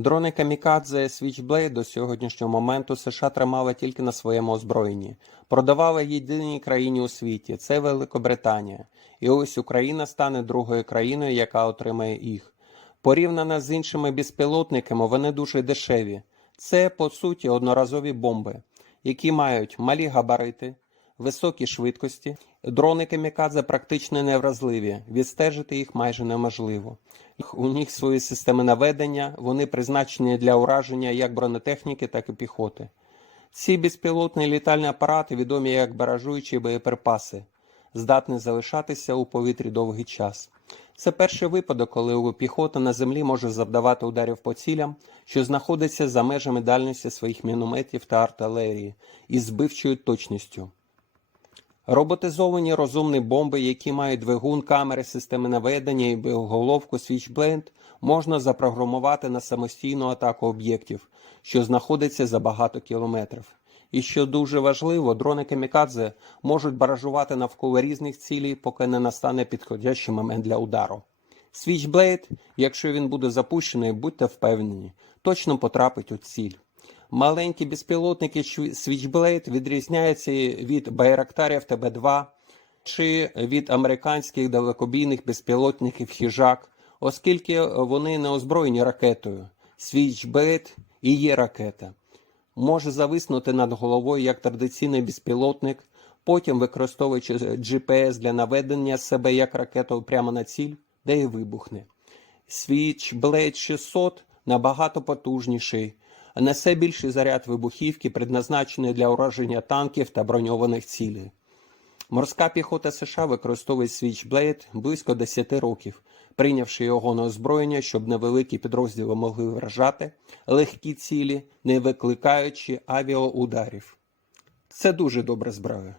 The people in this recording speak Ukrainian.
Дрони Камікадзе Switchblade до сьогоднішнього моменту США тримали тільки на своєму озброєнні. Продавали єдиній країні у світі це Великобританія. І ось Україна стане другою країною, яка отримає їх. Порівняно з іншими безпілотниками, вони дуже дешеві. Це, по суті, одноразові бомби, які мають малі габарити, високі швидкості. Дрони камікадзе практично невразливі, відстежити їх майже неможливо. У них свої системи наведення, вони призначені для ураження як бронетехніки, так і піхоти. Ці безпілотні літальні апарати відомі як баражуючі боєприпаси, здатні залишатися у повітрі довгий час. Це перший випадок, коли піхота на землі може завдавати ударів по цілям, що знаходяться за межами дальності своїх мінометів та артилерії, із збивчою точністю. Роботизовані розумні бомби, які мають двигун, камери, системи наведення і головку Switchblade, можна запрограмувати на самостійну атаку об'єктів, що знаходяться за багато кілометрів. І що дуже важливо, дрони камікадзе можуть баражувати навколо різних цілей, поки не настане підходящий момент для удару. Switchblade, якщо він буде запущений, будьте впевнені, точно потрапить у ціль. Маленькі безпілотники Switchblade відрізняються від байрактарів ТБ-2 чи від американських далекобійних безпілотників хижак, оскільки вони не озброєні ракетою. Switchblade і є ракета. Може зависнути над головою як традиційний безпілотник, потім використовуючи GPS для наведення себе як ракету прямо на ціль, де і вибухне. Switchblade 600 набагато потужніший, несе більший заряд вибухівки, предназначений для ураження танків та броньованих цілей. Морська піхота США використовує Switchblade близько 10 років, прийнявши його на озброєння, щоб невеликі підрозділи могли вражати легкі цілі, не викликаючи авіаударів. Це дуже добра зброя.